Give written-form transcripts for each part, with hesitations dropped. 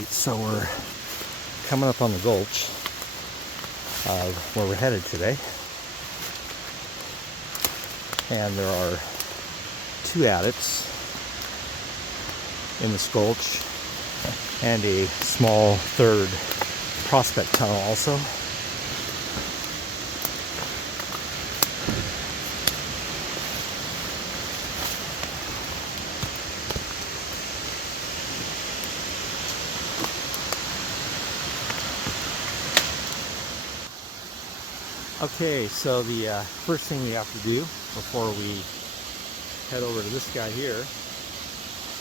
Alright, so we're coming up on the gulch of where we're headed today. And there are two adits in this gulch and a small third prospect tunnel also. Okay, so the first thing we have to do before we head over to this guy here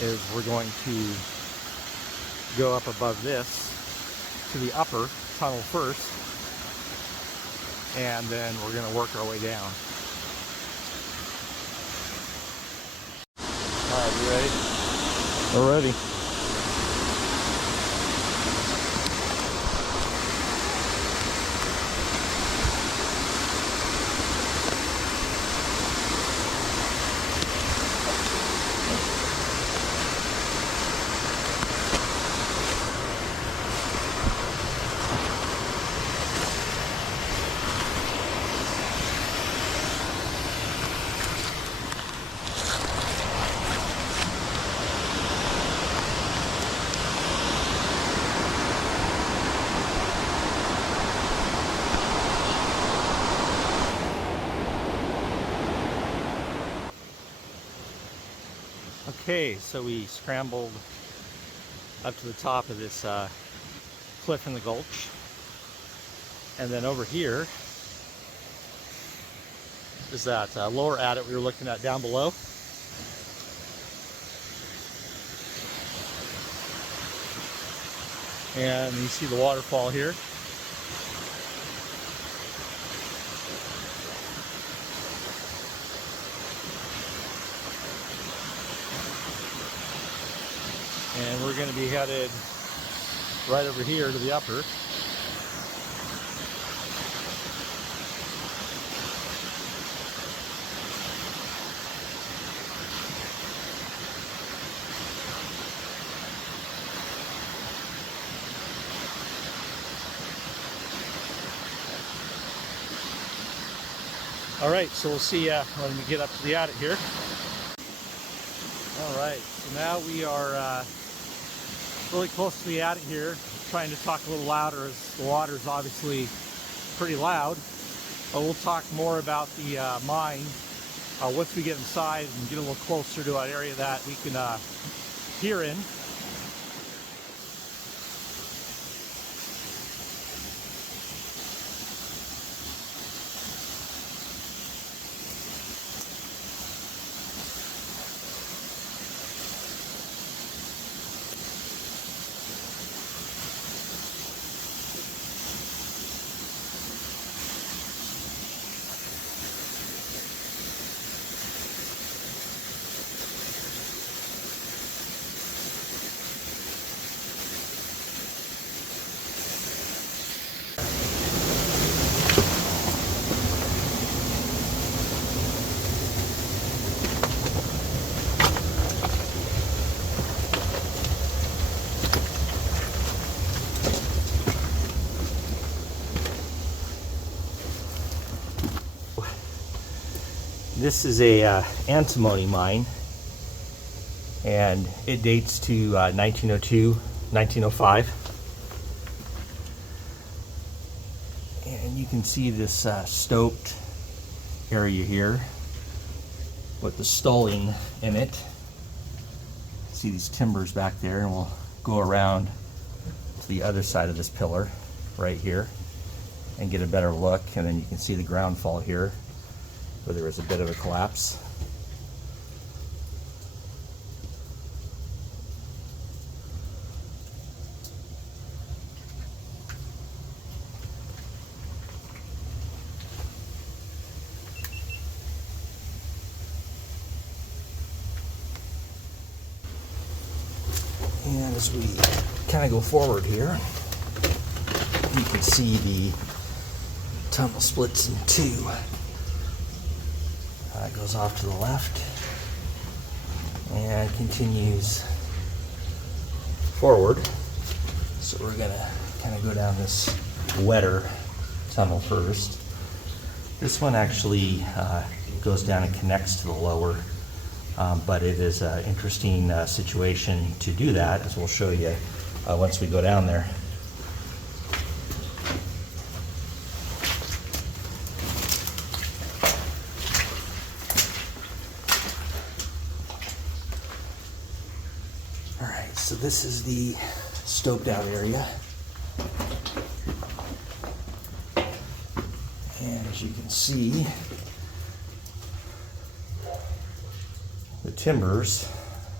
is we're going to go up above this to the upper tunnel first, and then we're going to work our way down. Alright, you ready? We're ready. Okay, so we scrambled up to the top of this cliff in the gulch, and then over here is that lower adit we were looking at down below. And you see the waterfall here. And we're going to be headed right over here to the upper. All right, so we'll see you when we get up to the attic here. All right, so now we are really close to the attic here, trying to talk a little louder as the water is obviously pretty loud. But we'll talk more about the mine once we get inside and get a little closer to an area that we can hear in. This is a antimony mine, and it dates to 1902, 1905. And you can see this stoped area here with the stolling in it. See these timbers back there, and we'll go around to the other side of this pillar right here and get a better look. And then you can see the ground fall here, where there was a bit of a collapse. And as we kind of go forward here, you can see the tunnel splits in two. It goes off to the left and continues forward. So we're gonna kind of go down this wetter tunnel first. This one actually goes down and connects to the lower, but it is an interesting situation to do that, as we'll show you once we go down there. All right, so this is the stoped out area. And as you can see, the timbers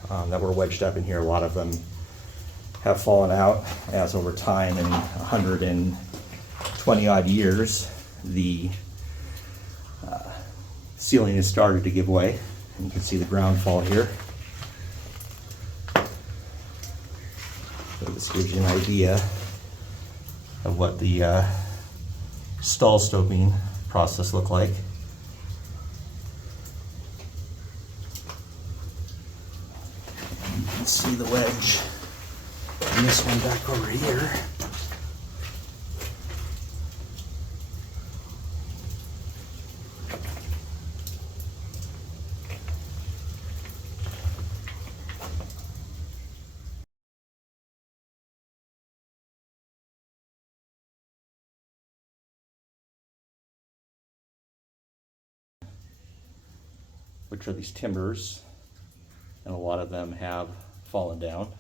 that were wedged up in here, a lot of them have fallen out as over time, in 120 odd years, the ceiling has started to give way. And you can see the ground fall here. So this gives you an idea of what the stall stoping process looked like. You can see the wedge and this one back over here. Which are these timbers, and a lot of them have fallen down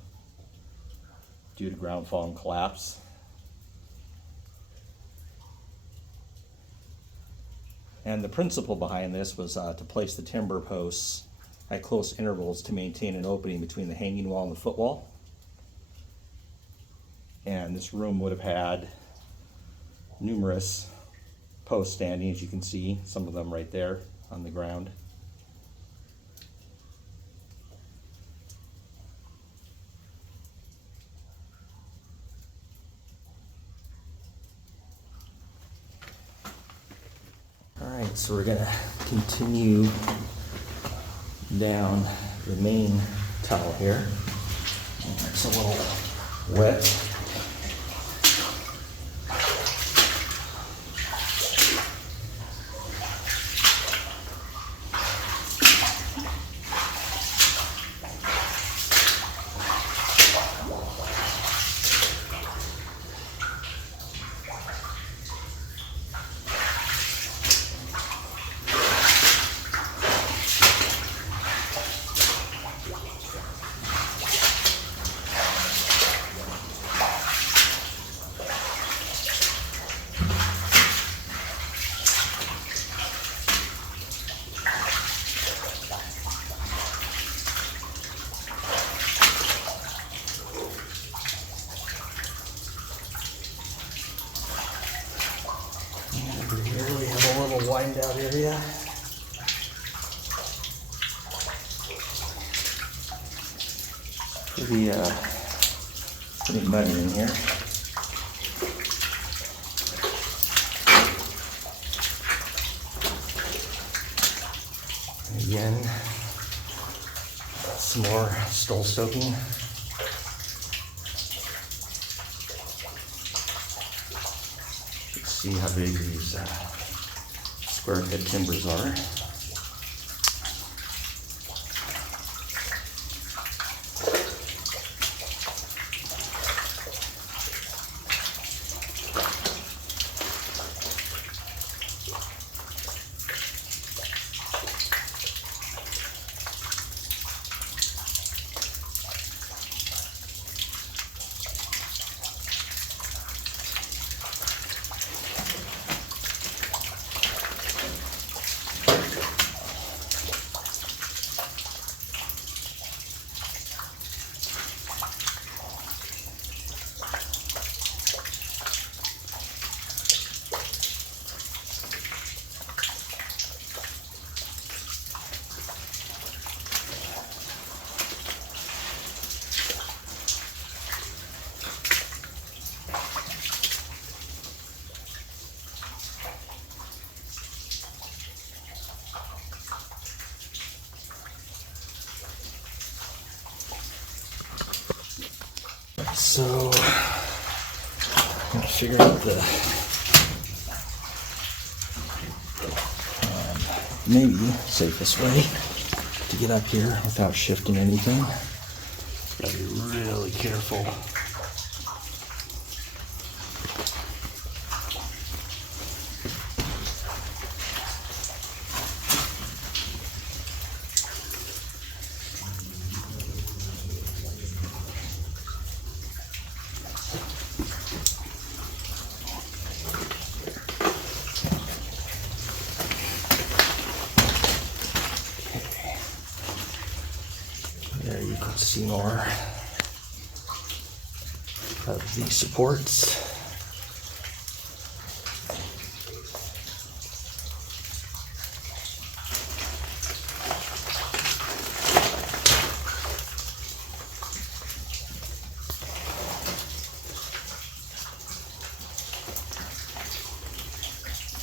due to ground fall and collapse. And the principle behind this was to place the timber posts at close intervals to maintain an opening between the hanging wall and the footwall. And this room would have had numerous posts standing, as you can see, some of them right there on the ground. Alright, so we're going to continue down the main tunnel here. It's a little wet. Wind out area. Pretty muddy in here. And again, some more stall stoping. Let's see how big these square head timbers are. So I'm gonna figure out the maybe safest way to get up here without shifting anything. Gotta be really careful. There you can see more of the supports.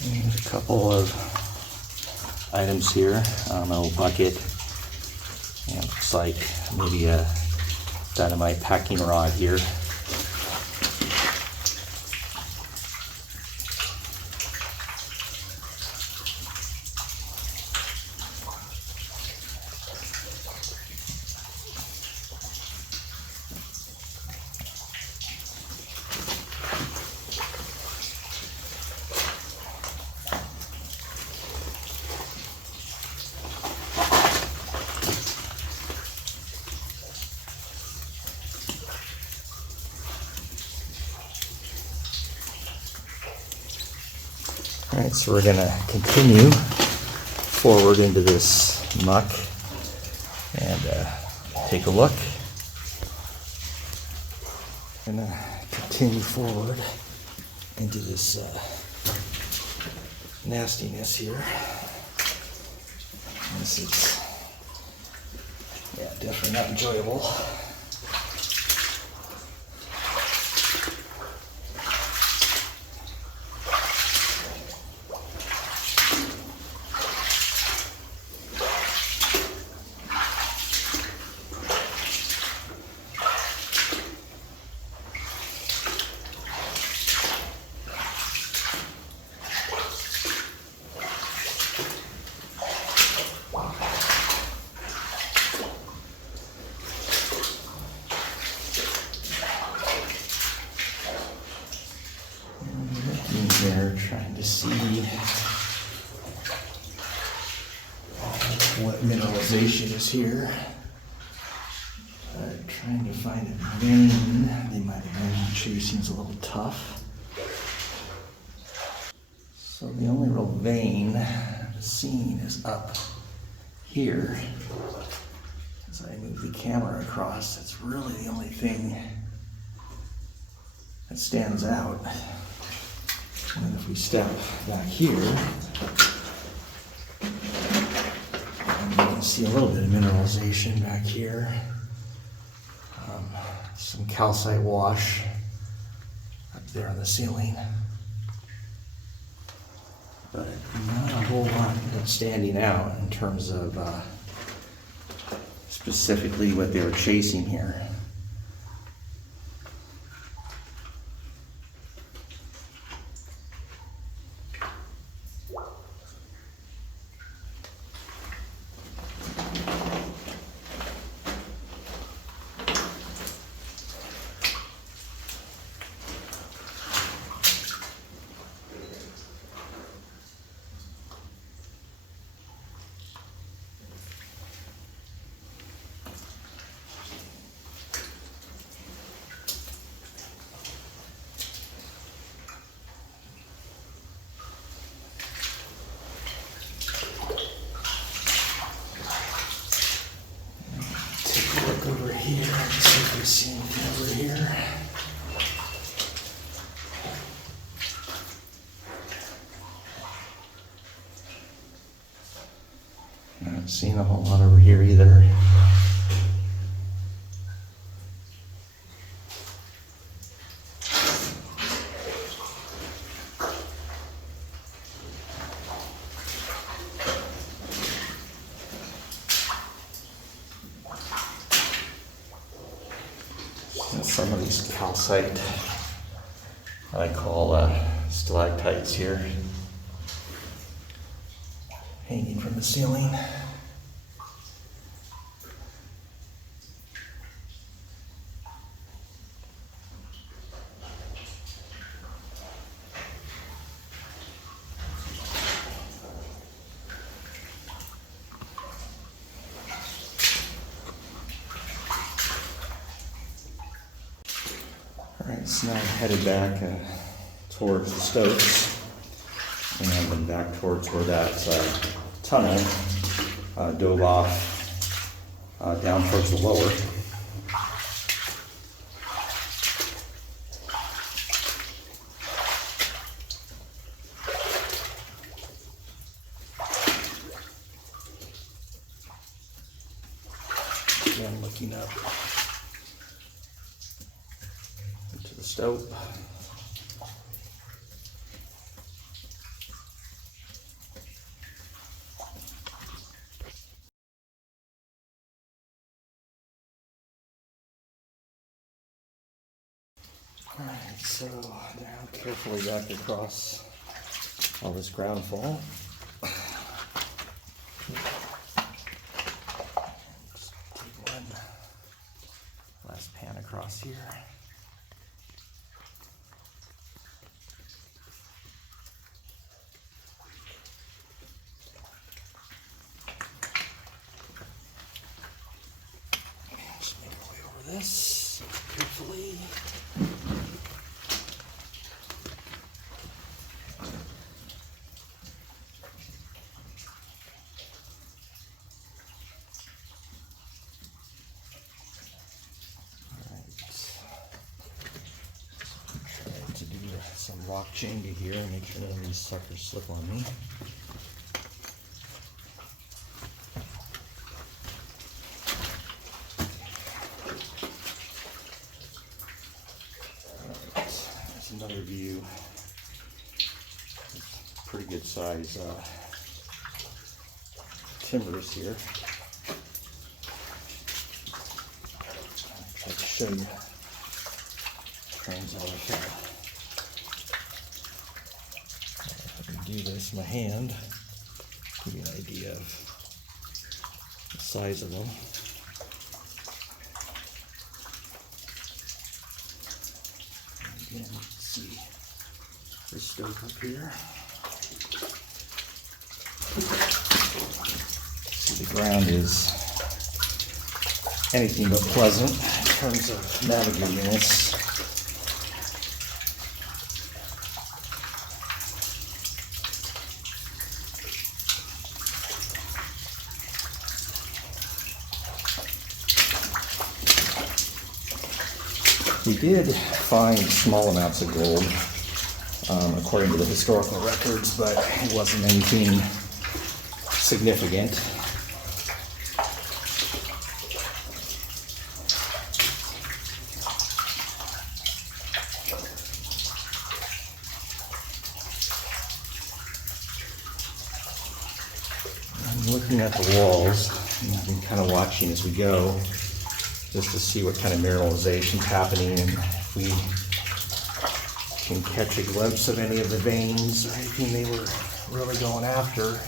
And a couple of items here, a little bucket. And it looks like maybe a dynamite packing rod here. All right, so we're gonna continue forward into this muck and take a look. I'm gonna continue forward into this nastiness here. This is, yeah, definitely not enjoyable. There, trying to see what mineralization is here. Trying to find a vein. They might have been chasing's a little tough. So the only real vein seen is up here. As I move the camera across, it's really the only thing that stands out. And if we step back here, and you can see a little bit of mineralization back here. Some calcite wash up there on the ceiling. But not a whole lot that's standing out in terms of specifically what they were chasing here. Over here, let's see if we see anything over here. Not seeing a whole lot over here either. Some of these calcite I call stalactites here, hanging from the ceiling. Alright, so now I'm headed back towards the Stokes, and then back towards where that tunnel dove off down towards the lower. Again, looking up into the stope. Alright, so now carefully back across all this ground fall. Just take one last pan across here. Just make our way over this carefully. Some rock chamber here and make sure none of these suckers slip on me. Alright, there's another view. Pretty good size timbers here. I'll try to show you transit like that. Do this in my hand, give you an idea of the size of them. And again, you can see this stope up here. See, the ground is anything but pleasant in terms of navigating this. We did find small amounts of gold, according to the historical records, but it wasn't anything significant. I'm looking at the walls, and I've been kind of watching as we go, just to see what kind of mineralization is happening and if we can catch a glimpse of any of the veins or anything they were really going after.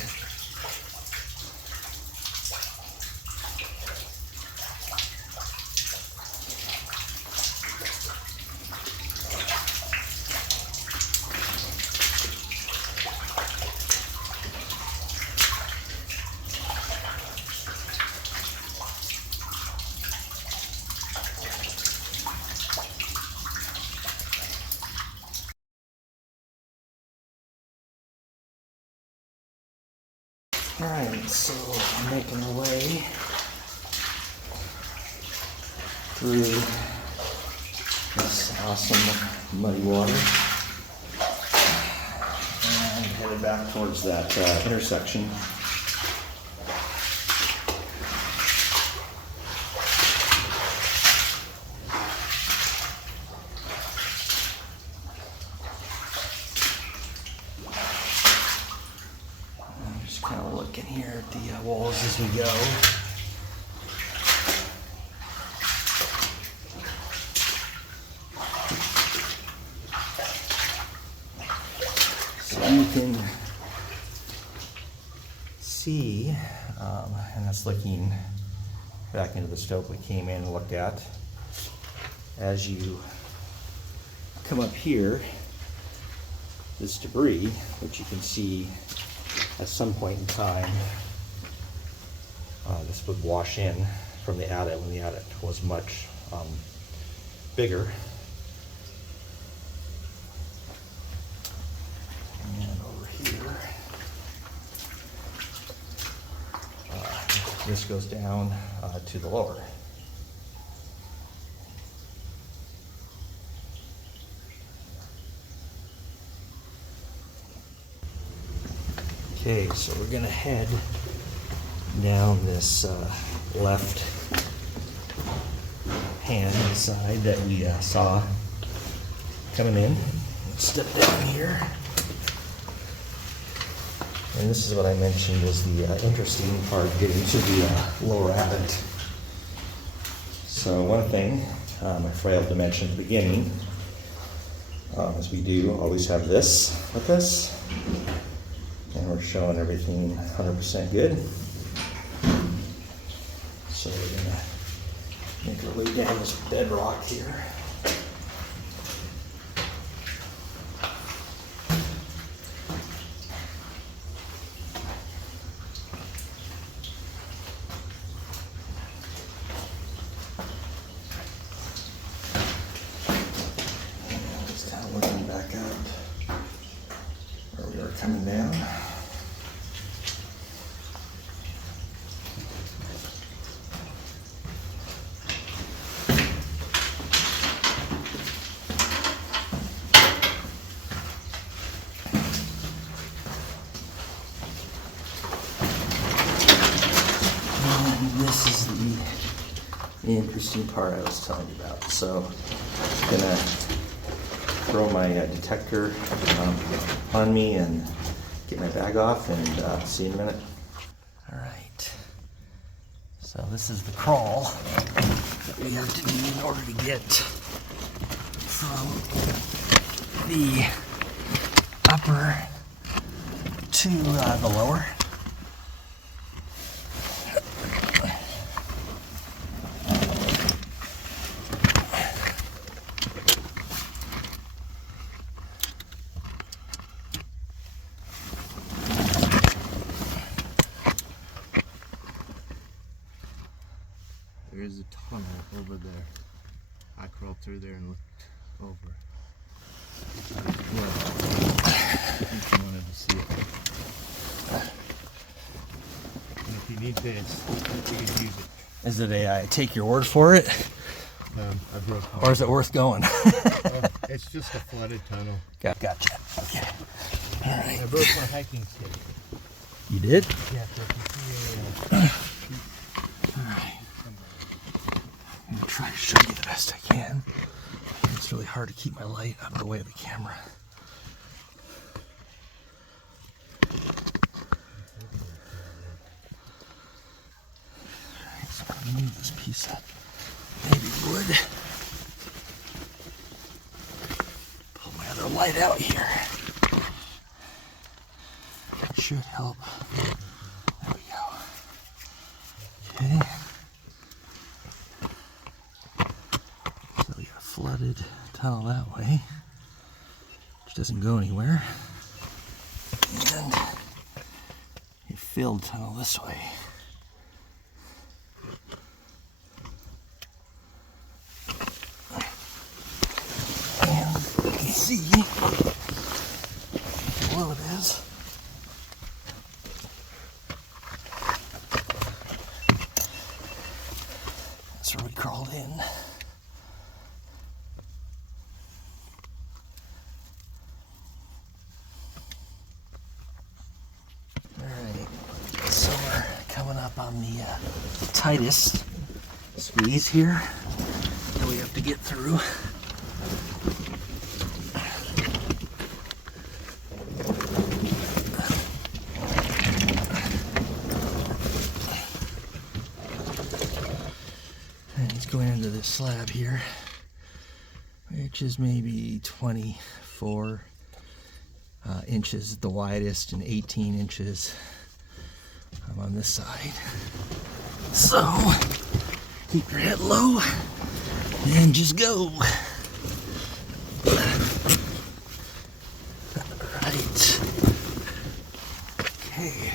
Alright, so I'm making my way through this awesome muddy water and headed back towards that intersection. Kind of looking here at the walls as we go. you can see, and that's looking back into the stope we came in and looked at. As you come up here, this debris, which you can see at some point in time, this would wash in from the adit when the adit was much bigger. And over here, this goes down to the lower. Okay, so we're gonna head down this left hand side that we saw coming in. Step down here. And this is what I mentioned is the interesting part, getting to the lower adit. So one thing I failed to mention at the beginning, as we do always have this with us. And we're showing everything 100% good. So we're gonna make our way down this bedrock here. Just kind of looking back up where we are coming down. This is the interesting part I was telling you about. So I'm gonna throw my detector on me and get my bag off, and see you in a minute. All right, so this is the crawl that we have to do in order to get from the upper to the lower. There is a tunnel over there. I crawled through there and looked over. I wanted to see it. And if you need this, you can use it. Is it a take your word for it? I broke Or is it worth going? It's just a flooded tunnel. Gotcha. Okay. All right. I broke my hiking stick. You did? Yeah, so if you see All right. I'm going to try to show you the best I can. It's really hard to keep my light out of the way of the camera. Alright, so I'm going to move this piece of maybe wood. Pull my other light out here. That should help. There we go. Okay. So we got a flooded tunnel that way, which doesn't go anywhere, and a filled tunnel this way. And you can see below it is. That's where we crawled in. So we're coming up on the tightest squeeze here that we have to get through. And he's going into this slab here, which is maybe 24 inches at the widest and 18 inches on this side. So keep your head low and just go. Alright. Okay.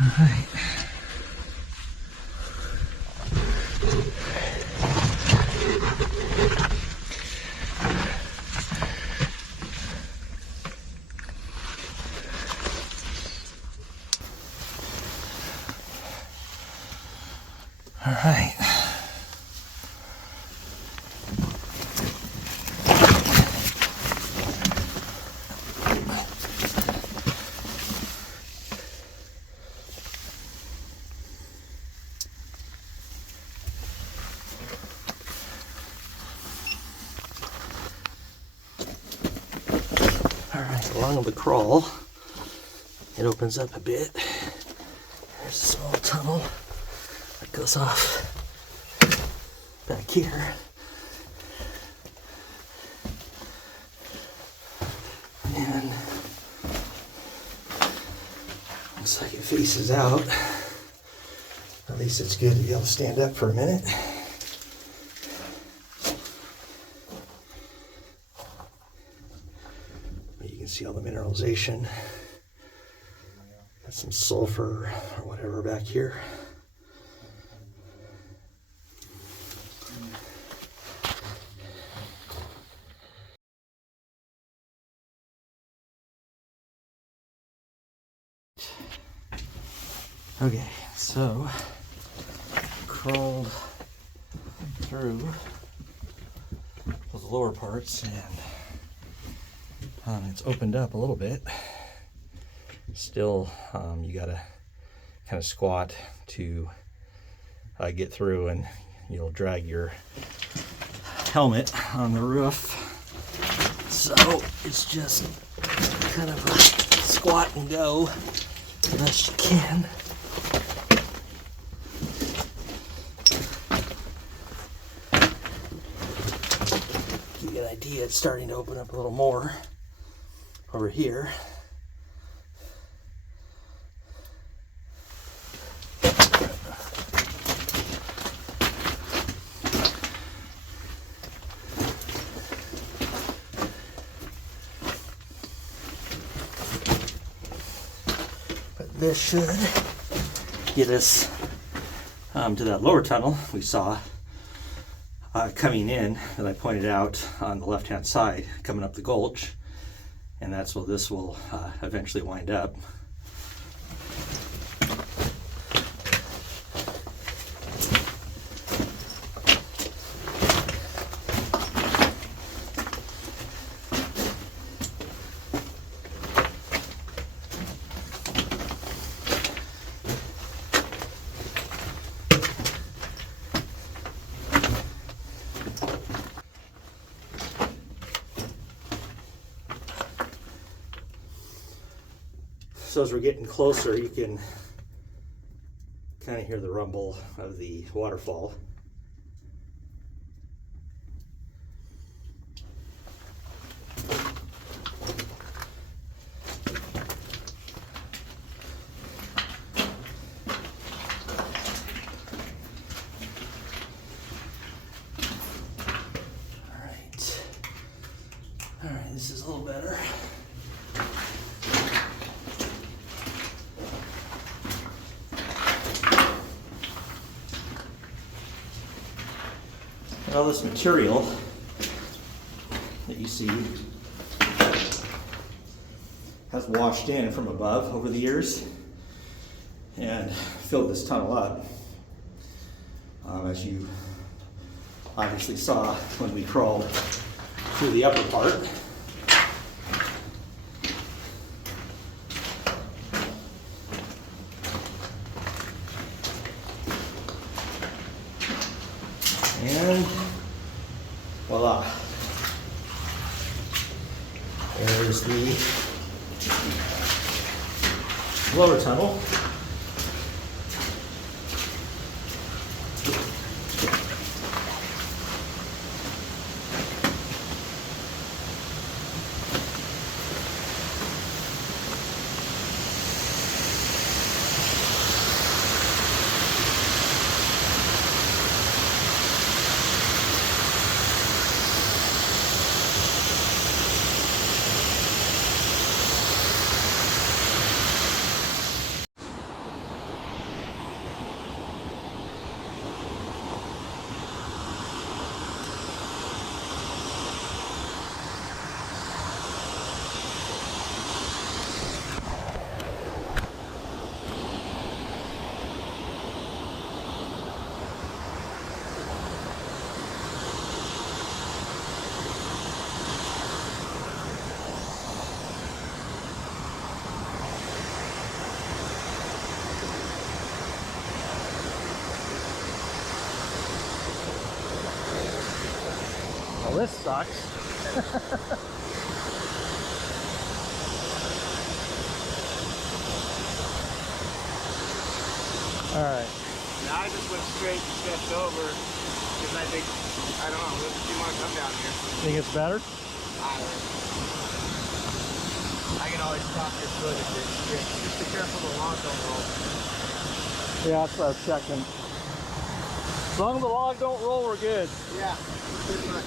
Alright. Alright. Along the crawl, it opens up a bit. There's a small tunnel that goes off back here. And looks like it faces out. At least it's good to be able to stand up for a minute. See all the mineralization. Got some sulfur or whatever back here. Okay, so crawled through those lower parts and it's opened up a little bit. Still, you gotta kind of squat to get through, and you'll drag your helmet on the roof. So it's just kind of a squat and go as best you can. Give you an idea, it's starting to open up a little more over here. But this should get us to that lower tunnel we saw coming in, that I pointed out on the left-hand side, coming up the gulch. And that's where this will eventually wind up. So as we're getting closer, you can kind of hear the rumble of the waterfall. All right, this is a little better. All this material that you see has washed in from above over the years and filled this tunnel up, as you obviously saw when we crawled through the upper part. And voila, there's the lower tunnel. Well, this sucks. All right. Now I just went straight and stepped over because I think, I don't know, let's see want to come down here. Think it's better? I don't know. I can always stop your foot if it's just be careful the log don't roll. Yeah, that's what I was checking. As long as the log don't roll, we're good. Yeah, pretty much.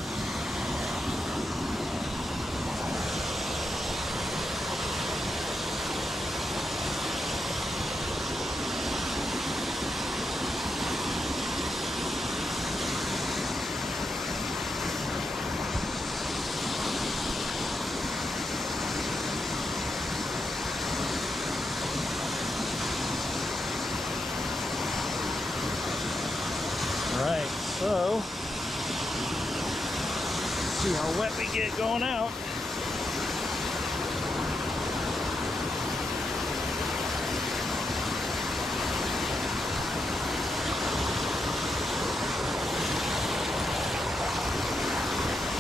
Alright, so see how wet we get going out.